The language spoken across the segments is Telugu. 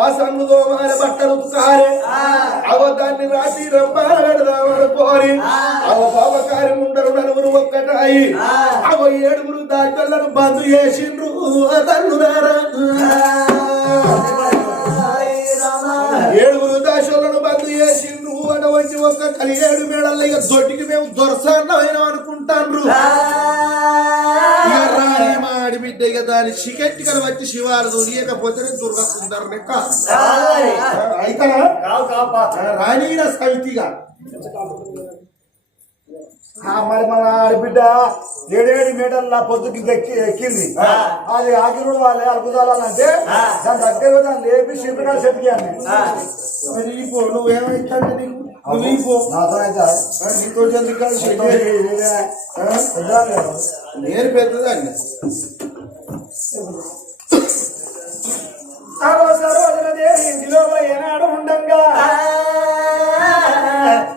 బాసన్లు దోమాలి బట్టలు దాన్ని రాసి రంపాల పెడదామని కోరి అగో బాబకారి ముండరు నలుగురు ఒక్కటాయి అగో ఏడుగురు దాని బంధు చేసిండ్రు. తల్లుదారా ఏడుగురు దాశోలను బంద్ చేసిండ్రు. అటువంటి ఒక్క కలి ఏడు మేడల్లో ఇక దొడ్డికి మేము దొరసాన్నమైన అనుకుంటాండ్రు మా ఆడిబిడ్డ ఇక దాని చికెట్ కల వచ్చి శివాలు దొరియకపోతే దుర్గ సుందర్ లెక్క రాణిన సైతిగా మరి మన ఆడబిడ్డ ఏడేడు మీటర్ల పొద్దుకి ఎక్కి ఎక్కింది. అది ఆకిరుడు వాళ్ళే అలుపుదాలంటే దాని దగ్గర దాన్ని లేపి ఈ పో నువ్వేమైతే నీకు నేను పెద్దదాన్ని. ఇంటిలో ఏనాడు ఉండంగా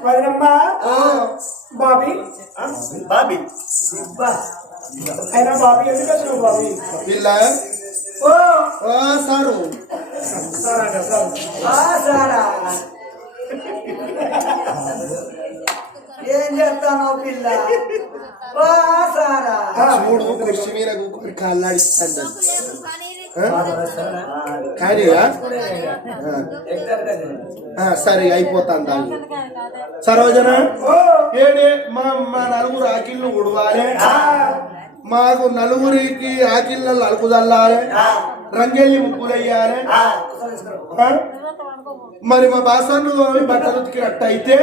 వదినమ్మా బాబీ. బాబీ అయినా బాబీ ఎందుకు వచ్చినావు బాబీ? పిల్ల. ఓ. సారు. సారా సారా. ఏం చేస్తానో పిల్ల? ఓ సారా చూడు కృషి మీద కూకుని కాళ్ళాడిస్తాను కానీగా సరే అయిపోతాను దాన్ని. సరోజన ఏడే మా మా నలుగురు ఆకిళ్ళు ఉడవాలి మాకు నలుగురికి ఆకిళ్ళల్లో అలుపు చల్లాలి రంగెల్లి ముగ్గులు వేయాలి మరి మా బాసన్లు బట్టలు ఉతికినట్టు అయితే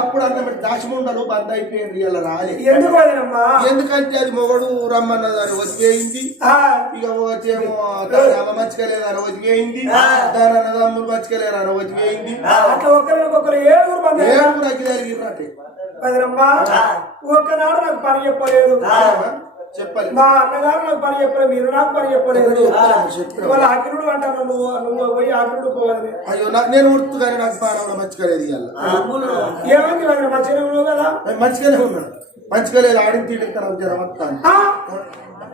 అప్పుడు అన్న మరి దాచిముండలు బంద్ అయిపోయింది ఇలా రాలే. ఎందుకంటే అది మొగడు రమ్మన్న దాని వదిలేయింది ఇక వచ్చేమో దాని అమ్మ మంచిగా వదిలేయింది దాని అన్నదమ్ములు మంచిగా లేదని వదిలేయింది ఏడుగురు అగ్గి జరిగినట్టే ఒక్కనాడు నాకు పని చెప్పలేదు. చెప్పాలి మా అన్నగారు నాకు పని చెప్పలేదు మీరు నాకు పని చెప్పలేదు. వాళ్ళ ఆకిరుడు అంటాను నువ్వు నువ్వు పోయి ఆకిరుడు పోవాలి అయ్యో నేను ఉడుతు కానీ నాకు ప్రాణంలో మంచిగా లేదు ఇవాళ. ఏమైంది వదిన మంచిగా ఉన్నావు కదా? మంచిగానే ఉన్నాను. మంచిగా లేదు ఆడిన తీడి ఇక్కడ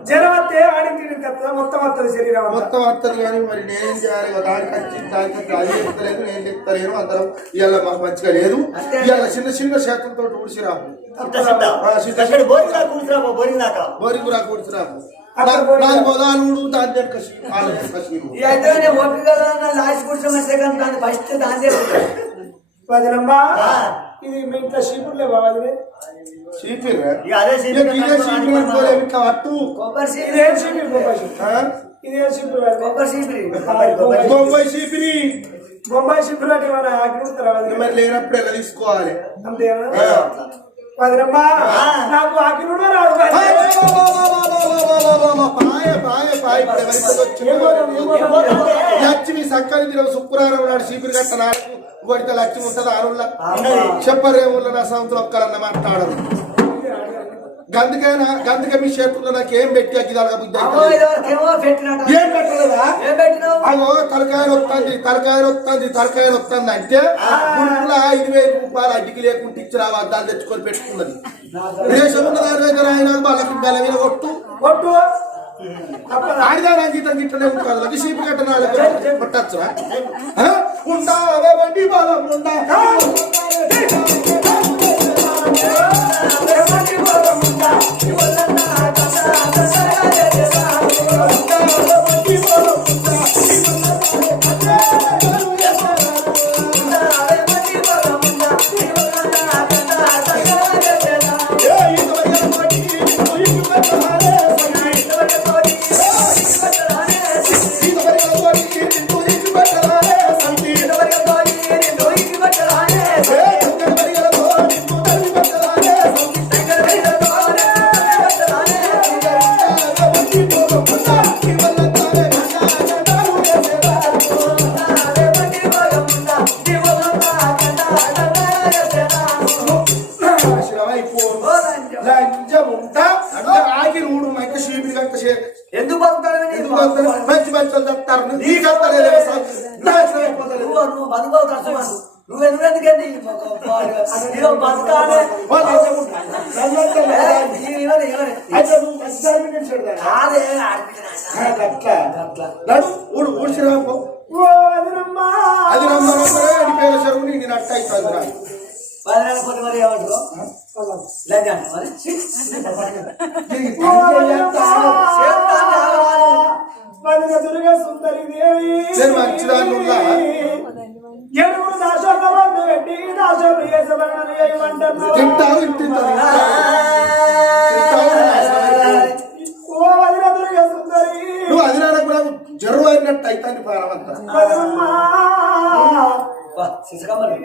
జ్వరం వస్తాను ఆ, జనం వస్తే ఆడింది కదా మొత్తం వస్తుంది శరీరం. మొత్తం వస్తుంది కానీ మరి నేనేం చేయాలి? దానికి వచ్చి దానికి వచ్చి అది చెప్తలేదు నేను చెప్తలేను అందరం ఇవాళ మాకు మంచిగా లేదు. ఇవాళ చిన్న చిన్న చేతులతో ఊడిసి రాము అక్కడ బోరింగ్ రా కూర్చి రాము నాకు మొదలు దాని లాస్ట్ కూర్చోమంటే కానీ ఫస్ట్ దాని వదినమ్మా ఇది మీ ఇంట్లో షీపులు లేవా CP CP Bombay CP Bombay అంటే మరి లేనప్పుడు ఎలా తీసుకోవాలి అంతేనా నాకు ఆకిరుడు రాదు పాయ, పాయ, పాయ, పాయ, ఇప్పుడు ఎవరికి వచ్చిందో లక్ష్మి సక్కని దినం శుక్రవారం నాడు చీపురు కట్ట నాడు కొడితే లక్ష్మి ఉంటది ఆరుళ్ళ చెప్పరేముళ్ళ నా సంవత్సరం ఒక్కరన్న మాట్లాడరు గందుకైనా గందుక మీ చేతుల్లో నాకు ఏం పెట్టి ఏం పెట్టలేదా అగో తలకాయ వస్తుంది తలకాయ వస్తుంది తలకాయ వస్తుంది అంటే గుంపులో ఐదు వేల రూపాయలు అడ్డికి లేకుండా ఇచ్చి రావు అద్దాలు తెచ్చుకొని పెట్టుకున్నది. ఉన్న దాని దగ్గర ఆయన వాళ్ళకి బలమైన కొట్టు కొట్టు ఆడిదా నా గీతం గిట్టనే ఉంటారు అది సీపు కట్ట నాలుగు కొట్టచ్చు ఉండావే బండి బలం ఉండా లంచం నువ్వు నువ్వు బతుకోతాడు నువ్వు ఎందుకు ఎందుకండి బతకాలే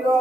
వా,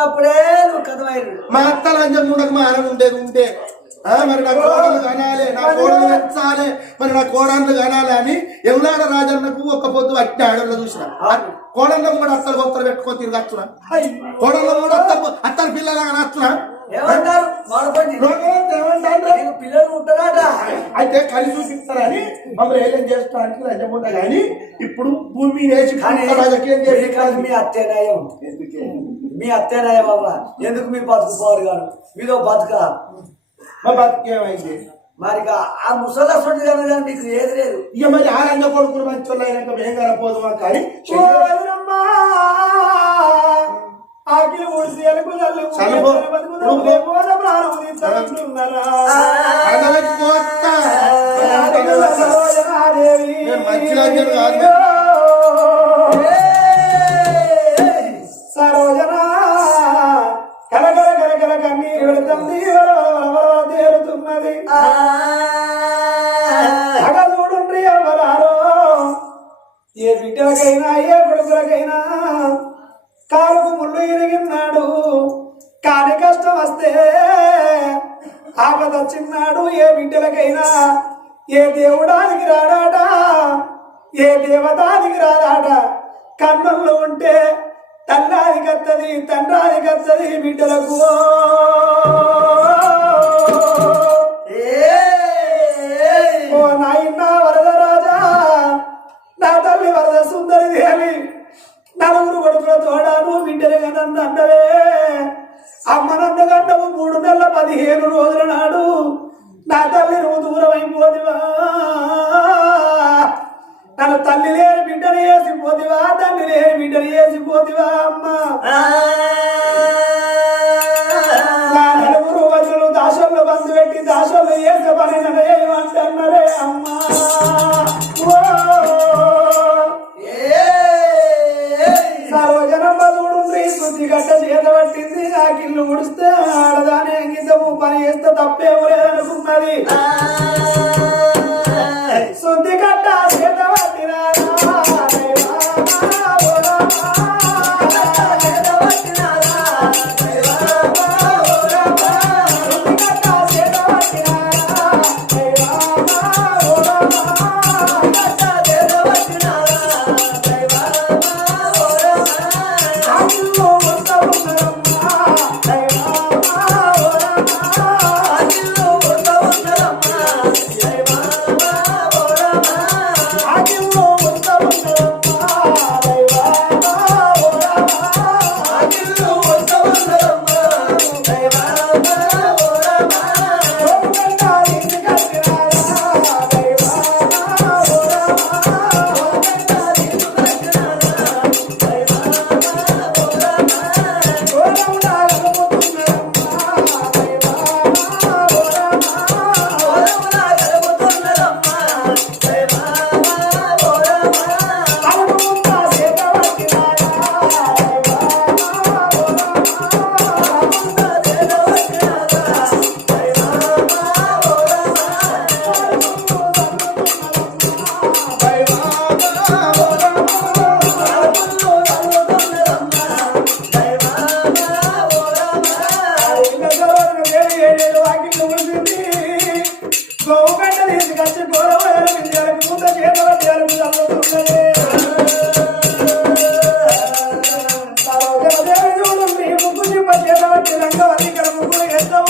నువ్వు కథమైరు మా అత్త లంచం ఉండక మా ఆయన ఉండేది ఉంటే ఆ, మరి నా కోడలు కనాలి నా కోడలు పెంచాలి మరి నా కోడళ్ళు కనాలి అని ఎల్లాడ రాజన్నకు ఒక పొద్దు అట్టి ఆడల్లో చూసిన. కోడళ్ళం కూడా అత్తలు కొత్తలు పెట్టుకొని తిరగచ్చునా కోడళ్ళం కూడా అత్తలు అత్తల పిల్లలుగా నచ్చునా? ఏమంటారు? మాడపండి లోకమంతా ఏమంటారు? నీకు పిల్లలు ఉంటారట. అయితే కలి చూపిస్తారని మమ్మల్ని ఏం చేస్తానికి లంచం కానీ ఇప్పుడు భూమి వేసి కానీ రాజకీయం మీ కాదు మీ అత్తేనాయం మీ అత్తేనాయం బాబా ఎందుకు మీ బతుకు పోరు గారు? మీదో బతుక? మా బతికేమైంది మరి ఆ ముసలా సొంటి కానీ మీకు ఏది లేదు. ఇక మరి ఆ రంగ కొడుకులు మంచి వాళ్ళు అయినాక మేము కనపోదుమా కానీ ఆకిలి. ప్రాణం కాదు. సరోజన కలకల కన్నీరు వెళుతుంది తేలుతున్నది అగలుడుండ్రి ఎవరారో ఏ బిడ్డలకైనా ఏ కొడుకులకైనా కాలుకు ముళ్ళు ఇరిగిన్నాడు కాని కష్టం వస్తే ఆపదొచ్చిన్నాడు ఏ బిడ్డలకైనా ఏ దేవుడానికి రాడాట ఏ దేవతానికి రాడాట కన్నుల్లో ఉంటే తల్లాది కత్తది తండ్రాది కత్తది బిడ్డలకు ఓ వరద వరదరాజా నా తల్లి వరద సుందరి దేవి నలుగురు కొడుకుల తోడాను బిడ్డలు నన్ను అన్నవే అమ్మ నన్ను గంటవు మూడు నెలల పదిహేను రోజుల నాడు నా తల్లి నువ్వు దూరం అయిపోదివా నన్ను తల్లి లేని బిడ్డను వేసిపోతివా తండ్రి లేని బిడ్డను వేసిపోతివా అమ్మా? నా నలుగురు వజులు దాసోళ్ళు బంధు పెట్టి దాసోళ్ళు వేసే పని ఏమంటున్నారే అమ్మా? ఓ. సరోజనం బదుడు శుద్ధి గట్ట చేత పట్టింది నాకిల్లు ముడిస్తే ఆడదాని అంకితము పని చేస్తే తప్పేమో లేదనుకున్నది శుద్ధి గట్ట చేత చేద్దాం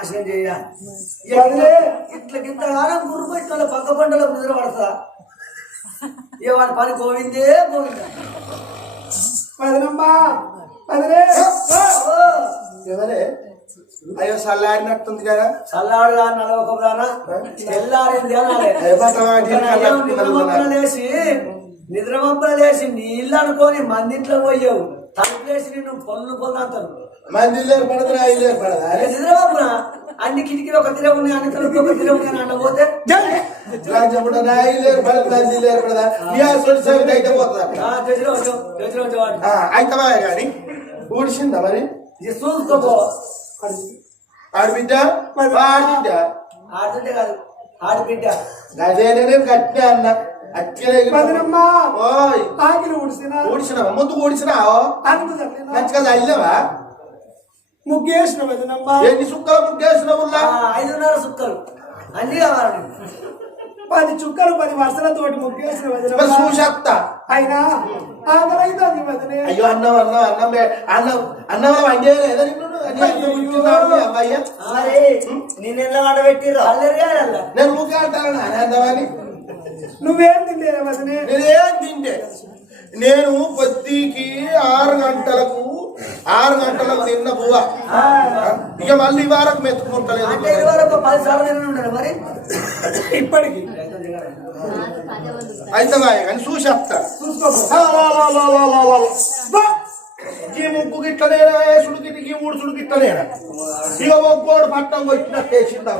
నాశనం చేయాలి. ఇట్లా ఇంతగానం గురు పెట్టిన పక్క పంటలో నిద్ర పడతా. ఏ వాడి పని గోవిందే గోవింద. ఎవరే? అయ్యో చల్లారినట్టుంది కదా. చల్లాడుగా నలవకదానా తెల్లారింది లేచి నీళ్ళు అనుకొని మందింట్లో పోయావు. తలుపులేసి నిన్ను పొల్లు పొల్లు అంటారు. మందిలో పడదా ఇల్లు పడదా? అరే. నిద్రమబ్బున అన్ని కిటికీలు ఒక తిర ఉన్నాయి అన్ని తలుపు ఒక తిర ఉన్నాయి అని అంటపోతే చెప్పుడు నా ఇల్లు ఏర్పడదు మందిలో ఏర్పడదా మీ హాస్పిటల్ సైడ్ అయితే పోతుందా? ఆ గదిలో వచ్చావు గదిలో వచ్చేవాడు అయితవా కానీ. ఊడిసిందా మరి? చూసుకోపో ఆడబిడ్డ? ఆడబిడ్డ? ఆడుతుంటే కాదు ఆడబిడ్డ. అదే నేను కట్టినా అన్న. ఊడిసినావా? ముందు చల్లినా మంచిగా చల్లవా ముగ్గేసిన వదినమ్మా ఎన్ని సుక్కలు ముగ్గేసినావు ఆ, ఐదున్నర సుక్కలు. అన్ని కావాలి. పది చుక్కలు పది వరుసలతోటి ముగ్గేసిన మరి వదినమ్మా చూసేస్తా అయినా ఆకలైతుంది వదినే అయ్యో అన్నం నేను అంటాను నువ్వేం తింటేనే వదినే? నేనేం తింటే? నేను పొద్దుకి ఆరు గంటలకు ఆరు గంటలకు తిన్న బువ్వ ఇక మళ్ళీ ఈ వారకు మెత్తుకుంటలేదు మరి? ఇప్పటికి. అయితే కానీ చూసేస్తా. ఈ ముక్కు గిట్లనేనా ఏసుడు గిట్టికి ఊడుసుడు గిట్లనేనా ఇక ఒక్కోడు పట్టం కొట్టినట్టు వేసిందా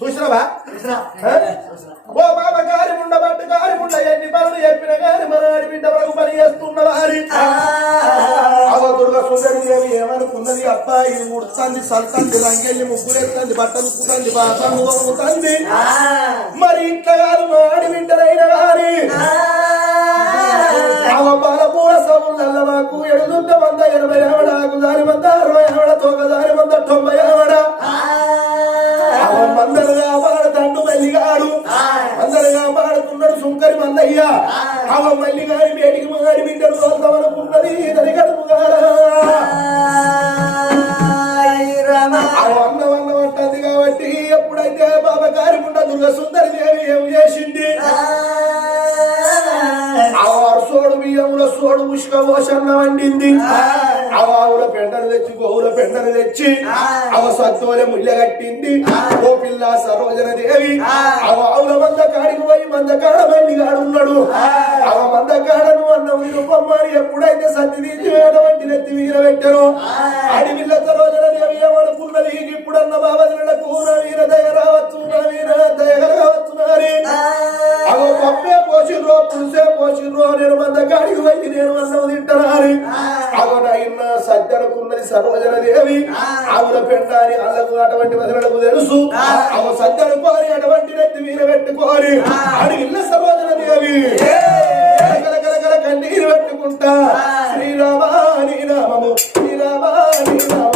చూసినావా? ఓ బాబా. గారి ముండ ఎన్ని పనులు చెప్పిన గారి మన బిడ్డ వరకు పని చేస్తున్న వారి. అవ దుర్గ సుందరి దేవి ఏమనుకున్నది? అబ్బాయి ఉడుతుంది సల్తంది రంగెళ్ళి ముగ్గులేస్తుంది బట్టలు ఉక్కుతుంది బాసను అవుతుంది మరి ఇట్లా కాదు మాడి బిడ్డలైన గారి అవ బాలపూల సముల మాకు ఎడుదుంట వంద ఎనభై ఆవడాకు దారి వంద అరవై ఆవడ వంద తొంభై ఆవడ. అవ సుంకరి మల్లయ్య. అవ మల్లిగారి వేడికి మాడి బిడ్డలు వద్దమనుకున్నది ఇతని కడుపుగారా అవ అన్నం అన్నం అంటుంది కాబట్టి ఎప్పుడైతే బాబా గారి ముండ దుర్గ సుందరి దేవి ఏం చేసింది? ఆవారు సోడు బియ్యంలో సోడు ఉష్క పోషన్న వండింది. ఆవుల పెండలు తెచ్చి గోవుల పెండలు తెచ్చి అవ సత్తోలే ముళ్ళ కట్టింది. ఓ పిల్ల సరోజన దేవి అవ ఆవుల మంద కాడికి పోయి మంద కాడ మళ్ళీ ఉన్నాడు అవ మంద కాడను అన్న రూపమ్మని ఎప్పుడైతే సత్తి తీసి వేడవంటి నెత్తి వీర పెట్టారు అడవిల్ల సరోజన దేవి ఏమనుకున్నది ఇప్పుడన్న బాబదులకు వీర దయ రావచ్చు నా వీర దయ అగో పప్పే పోసిర్రో పులుసే పోసిర్రో నేను మంద కాడికి పోయి నేను అన్నం తింటానని అగో నాయన సజ్జనకున్నది సరోజన దేవి. ఆవుల పెండాని అల్లకు అటువంటి వదలకు తెలుసు. అగో సజ్జను కోరి అటువంటి నెత్తి వీర పెట్టుకోరి. అడిగిల్ల సరోజన దేవి. కలకల కన్నీరు పెట్టుకుంటా. శ్రీరామా నీ నామము శ్రీరామా నీ నామము.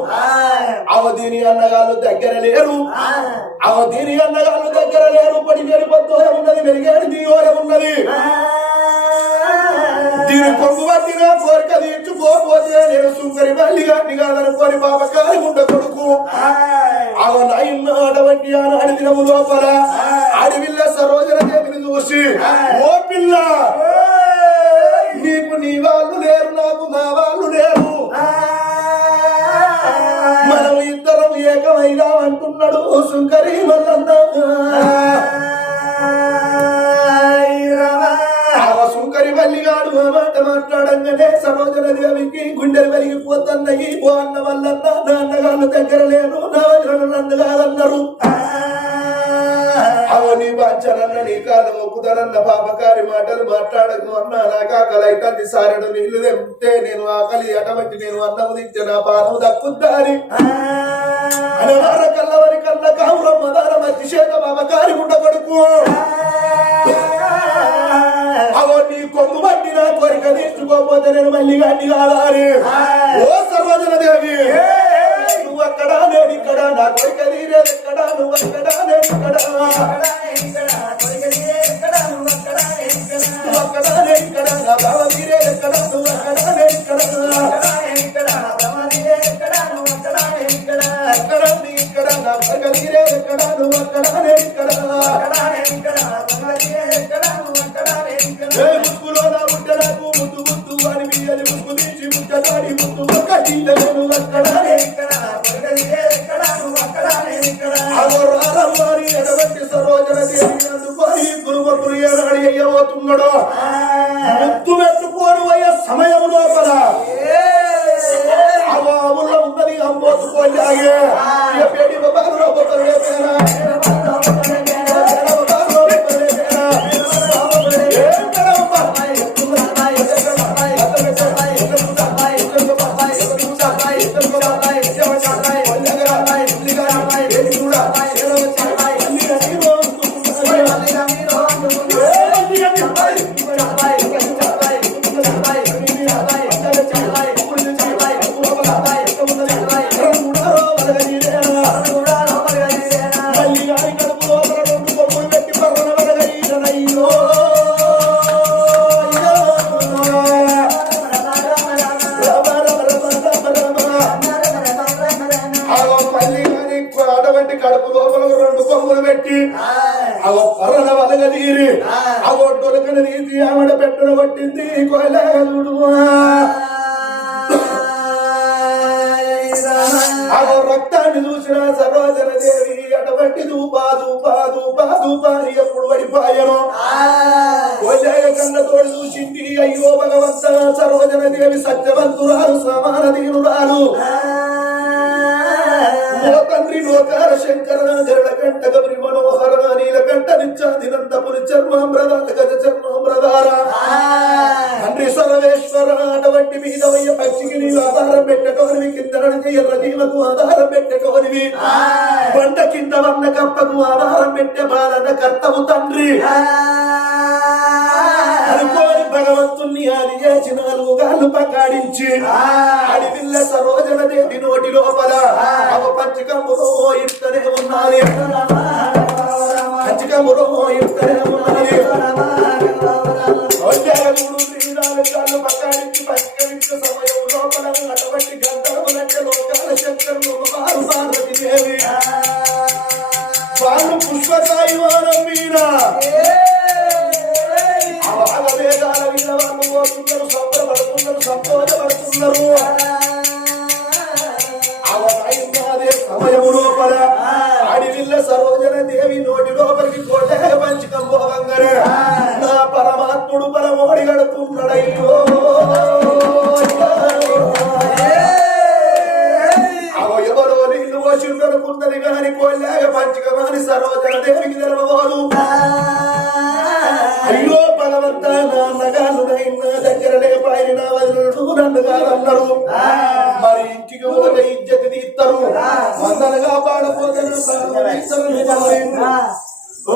చూడలేదు అవ దీని అన్నగాళ్ళు దగ్గర లేరు. అవ దీని అన్నగాళ్ళు దగ్గర లేరు. పడి వెలిపొద్దోర ఉన్నది వెలిగేడు దీవోర ఉన్నది. దీని పట్టిన కోరిక తీర్చుకోపోతే నేను సుంకరి మళ్ళీ గారిని కాదనుకోని బాబకారి ఉండ కొడుకు. అవ నైన్న అటువంటి ఆనాడి దినము లోపల అడవిల్ల సరోజన దేవిని చూసి ఓ పిల్ల నీకు నీ వాళ్ళు లేరు నాకు మా ఇద్దరం ఏకమైనా అంటున్నాడు సుంకరి మల్లన్న ఆ మల్లిగాడు ఆ మాట మాట్లాడంగానే సరోజన దేవికి గుండెలు వెలిగిపోతున్నాయి. ఓ అన్న వల్లన్న నా దగ్గర లేరు. నా వజ్రన్న కాదన్నారు. అవో నీ నీ కాదు మొక్కుతానన్న పాపకారి మాటలు మాట్లాడకు అన్న. నాకు ఆకలి అయితే సారడు నీళ్ళు తెంపితే నేను ఆకలి అటబట్టి నేను అన్నము తింటే నా పానం దక్కుద్దారి. అనవార కల్లవరి కల్ల కావురం మదార మధ్య పాపకారి ఉండ అవో నీ కొంగు బట్టి నా కోరిక తీర్చుకోకపోతే నేను మళ్ళీ గడ్డి కాదారి. ఓ సర్వజన ఇక్కడ నువ్వు చూసిన సరోజన దేవి అటువంటి దూపా దూపా దూపా దూపా అని ఎప్పుడు పడిపోయాను. కన్నతోడు చూసింది అయ్యో భగవంత సరోజన దేవి సత్యవంతురాలు సమాన దీనురాలు తండ్రి లోకాల శంకర గరుడ కంట గౌరి మనోహర నీల నీలకంఠ నిత్యాదినంతపురి చర్మాంబ్రదాల గజ చర్మామ్రదార తండ్రి సర్వేశ్వర అటువంటి మీద వయ్య పక్షికి నీవు ఆధారం పెట్టకవరివి కింద ఎర్ర జీవకు ఆధారం పెట్టకవరివి పంట కింద వన్న కప్పకు ఆధారం పెట్టే బాలన కర్తవు తండ్రి. అనుకోని భగవంతుణ్ణి ఆది చేసి నాలుగు గాళ్ళు పకాడించి అడివిల్ల సరోజన దేవి నోటి లోపల ఒక పంచకములో ఇస్తనే ఉన్నది. పంచకములో ఇస్తనే ఉన్నది. పకాడించి